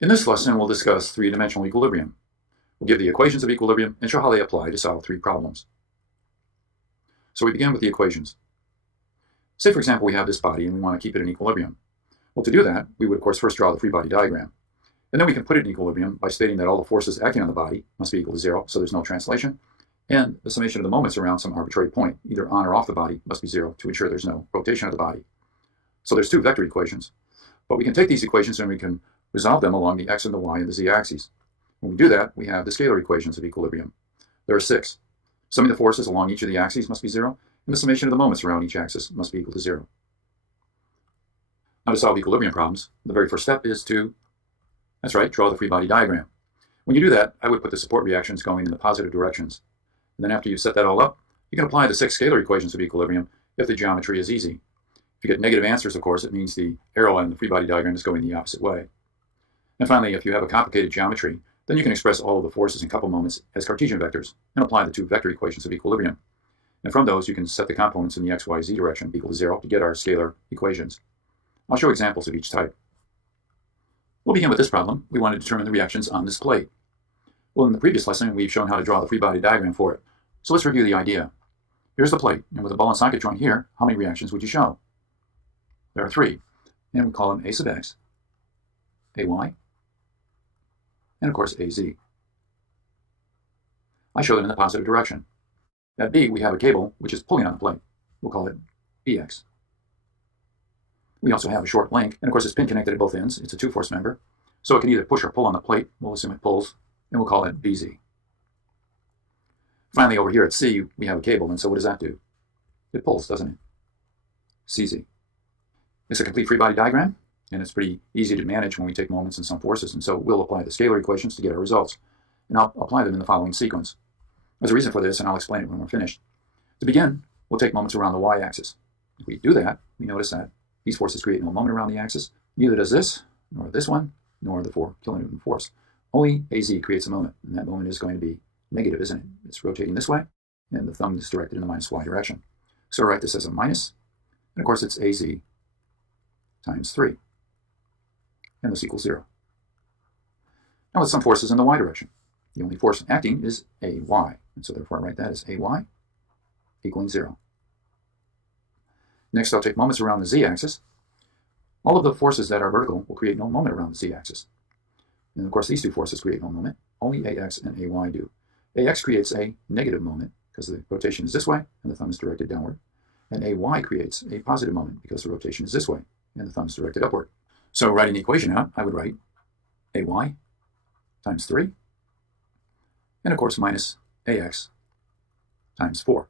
In this lesson, we'll discuss three-dimensional equilibrium. We'll give the equations of equilibrium and show how they apply to solve three problems. So we begin with the equations. Say, for example, we have this body and we want to keep it in equilibrium. Well, to do that, we would, of course, first draw the free body diagram. And then we can put it in equilibrium by stating that all the forces acting on the body must be equal to zero, so there's no translation. And the summation of the moments around some arbitrary point, either on or off the body, must be zero to ensure there's no rotation of the body. So there's two vector equations. But we can take these equations and we can resolve them along the x and the y and the z axes. When we do that, we have the scalar equations of equilibrium. There are six. Summing the forces along each of the axes must be zero, and the summation of the moments around each axis must be equal to zero. Now, to solve equilibrium problems, the very first step is to, that's right, draw the free body diagram. When you do that, I would put the support reactions going in the positive directions. And then after you set that all up, you can apply the six scalar equations of equilibrium if the geometry is easy. If you get negative answers, of course, it means the arrow on the free body diagram is going the opposite way. And finally, if you have a complicated geometry, then you can express all of the forces and couple moments as Cartesian vectors and apply the two vector equations of equilibrium. And from those, you can set the components in the x, y, z direction equal to zero to get our scalar equations. I'll show examples of each type. We'll begin with this problem. We want to determine the reactions on this plate. Well, in the previous lesson, we've shown how to draw the free body diagram for it. So let's review the idea. Here's the plate, and with a ball and socket joint here, how many reactions would you show? There are three, and we call them a sub x, ay, and of course az. I show them in the positive direction. At B, we have a cable which is pulling on the plate. We'll call it bx. We also have a short link, and of course it's pin connected at both ends. It's a two-force member, so it can either push or pull on the plate. We'll assume it pulls, and we'll call it bz. Finally, over here at C, we have a cable, and so what does that do? It pulls, doesn't it? cz. It's a complete free body diagram, and it's pretty easy to manage when we take moments and some forces, and so we'll apply the scalar equations to get our results. And I'll apply them in the following sequence. There's a reason for this, and I'll explain it when we're finished. To begin, we'll take moments around the y-axis. If we do that, we notice that these forces create no moment around the axis. Neither does this, nor this one, nor the 4 kilonewton force. Only az creates a moment, and that moment is going to be negative, isn't it? It's rotating this way, and the thumb is directed in the minus y direction. So I'll write this as a minus, and of course it's az times 3, and this equals 0. Now let's sum forces in the y direction. The only force acting is ay, and so therefore I write that as ay equaling 0. Next, I'll take moments around the z-axis. All of the forces that are vertical will create no moment around the z-axis. And of course, these two forces create no moment. Only ax and ay do. Ax creates a negative moment because the rotation is this way and the thumb is directed downward. And ay creates a positive moment because the rotation is this way and the thumb is directed upward. So writing the equation out, I would write ay times 3, and of course minus ax times 4.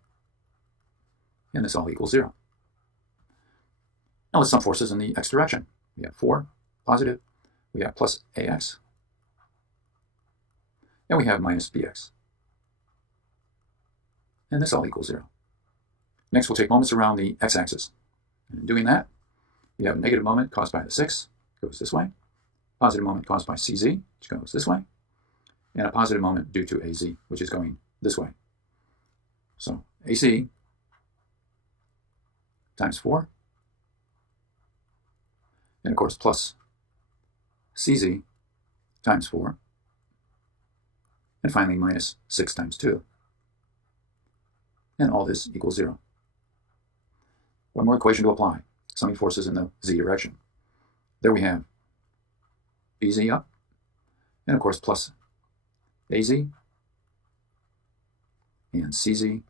And this all equals 0. Now let's sum forces in the x direction. We have 4 positive, we have plus ax, and we have minus bx. And this all equals 0. Next, we'll take moments around the x-axis. And in doing that, we have a negative moment caused by the 6, goes this way, positive moment caused by cz, which goes this way, and a positive moment due to az, which is going this way. So ac times 4, and of course plus cz times 4, and finally minus 6 times 2. And all this equals 0. One more equation to apply, summing forces in the z direction. There we have bz up, and of course plus az, and cz,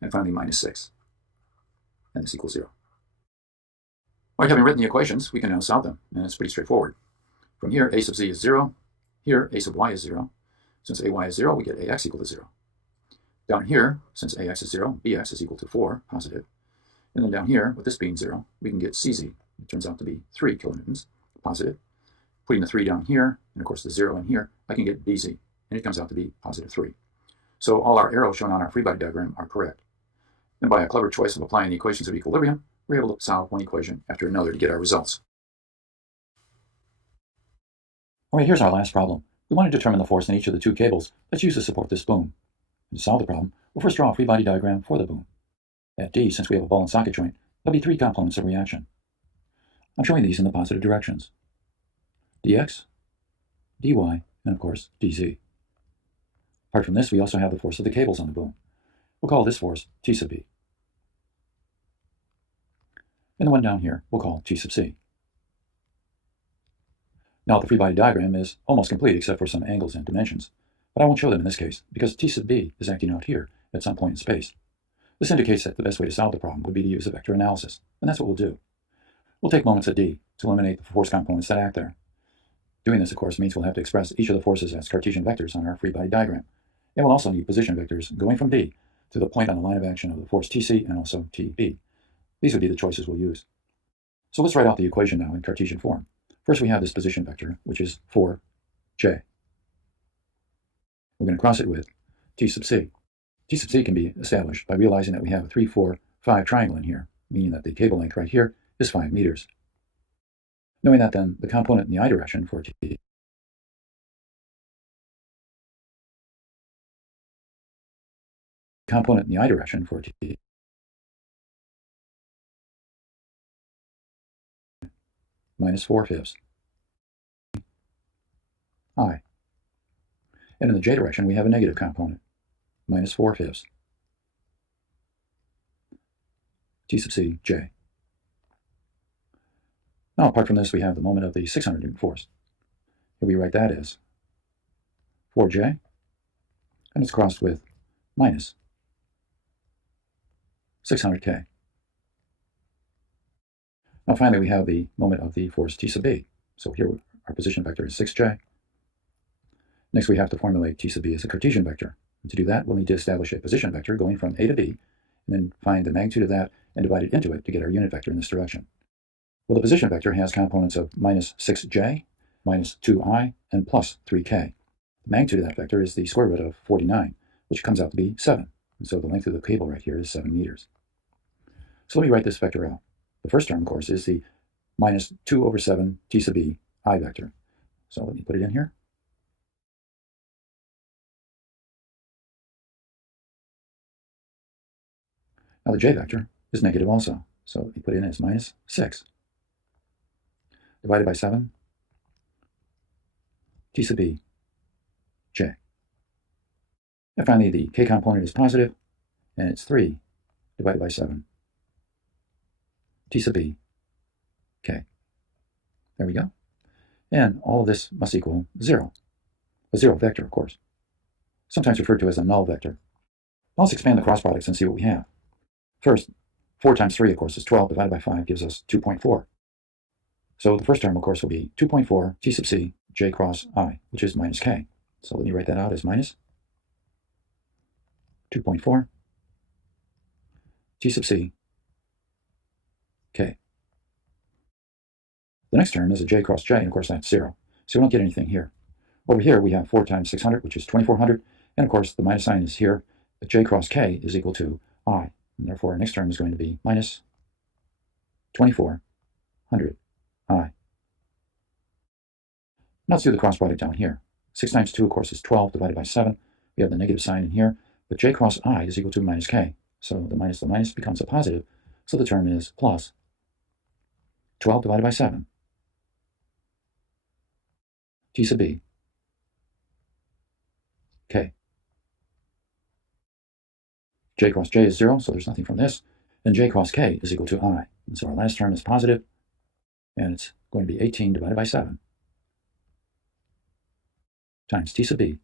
and finally minus 6. And this equals 0. All right, having written the equations, we can now solve them, and it's pretty straightforward. From here, a sub z is 0. Here, a sub y is 0. Since ay is 0, we get ax equal to 0. Down here, since ax is 0, bx is equal to 4, positive. And then down here, with this being 0, we can get cz. It turns out to be 3 kilonewtons, positive. Putting the 3 down here, and of course the 0 in here, I can get bz, and it comes out to be positive 3. So all our arrows shown on our free body diagram are correct. And by a clever choice of applying the equations of equilibrium, we're able to solve one equation after another to get our results. All right, here's our last problem. We want to determine the force in each of the two cables that's used to support this boom. And to solve the problem, we'll first draw a free body diagram for the boom. At D, since we have a ball and socket joint, there'll be 3 components of reaction. I'm showing these in the positive directions. dx, dy, and of course dz. Apart from this, we also have the force of the cables on the boom. We'll call this force T sub b. And the one down here we'll call T sub c. Now the free body diagram is almost complete except for some angles and dimensions, but I won't show them in this case because T sub b is acting out here at some point in space. This indicates that the best way to solve the problem would be to use a vector analysis, and that's what we'll do. We'll take moments at D to eliminate the force components that act there. Doing this, of course, means we'll have to express each of the forces as Cartesian vectors on our free body diagram. And we'll also need position vectors going from D to the point on the line of action of the force Tc and also Tb. These would be the choices we'll use. So let's write out the equation now in Cartesian form. First we have this position vector, which is 4j. We're going to cross it with T sub c. T sub c can be established by realizing that we have a 3, 4, 5 triangle in here, meaning that the cable length right here is 5 meters. Knowing that then, the component in the I direction for T minus 4/5 I. And in the j direction, we have a negative component, minus 4/5 T sub c j. Now, apart from this, we have the moment of the 600 Newton force. Here we write that as 4j, and it's crossed with minus 600k. Now finally, we have the moment of the force T sub b. So here our position vector is 6j. Next, we have to formulate T sub b as a Cartesian vector. And to do that, we'll need to establish a position vector going from A to B, and then find the magnitude of that and divide it into it to get our unit vector in this direction. Well, the position vector has components of minus 6j, minus 2i, and plus 3k. The magnitude of that vector is the square root of 49, which comes out to be 7. And so the length of the cable right here is 7 meters. So let me write this vector out. The first term, of course, is the minus 2 over 7 T sub b I vector. So let me put it in here. Now the j vector is negative also. So let me put it in as minus 6 divided by 7 T sub b j. And finally, the k component is positive, and it's 3 divided by 7 T sub b k. There we go. And all of this must equal 0. A zero vector, of course. Sometimes referred to as a null vector. Now let's expand the cross products and see what we have. First, 4 times 3, of course, is 12 divided by 5 gives us 2.4. So the first term, of course, will be 2.4 T sub c j cross I, which is minus k. So let me write that out as minus 2.4 T sub c k. The next term is a j cross j, and of course that's 0. So we don't get anything here. Over here we have 4 times 600, which is 2400, and of course the minus sign is here. The j cross k is equal to I, and therefore our next term is going to be minus 2400 I. Now let's do the cross product down here. 6 times 2, of course, is 12 divided by 7. We have the negative sign in here, but j cross I is equal to minus k. So the minus becomes a positive, so the term is plus 12 divided by 7 T sub b k. J cross j is 0, so there's nothing from this. And j cross k is equal to I. And so our last term is positive, and it's going to be 18 divided by 7 times T sub b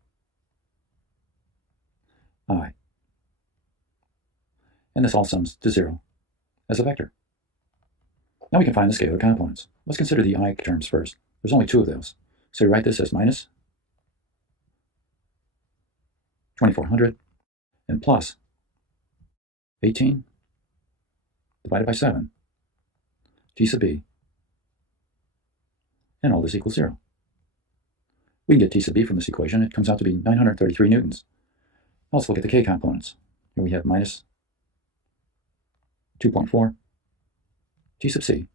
I. And this all sums to 0 as a vector. Now we can find the scalar components. Let's consider the I terms first. There's only 2 of those. So we write this as minus 2400 and plus 18 divided by 7 T sub b, and all this equals 0. We can get T sub b from this equation. It comes out to be 933 newtons. Now let's look at the k components. Here we have minus 2.4 T sub c.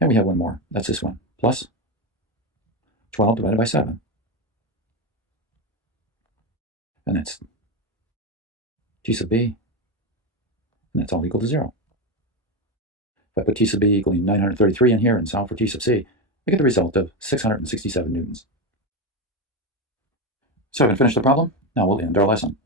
And we have one more. That's this one. Plus 12 divided by 7. And that's T sub b. And that's all equal to 0. If I put T sub b equaling 933 in here and solve for T sub c, we get the result of 667 newtons. So having finished the problem, now we'll end our lesson.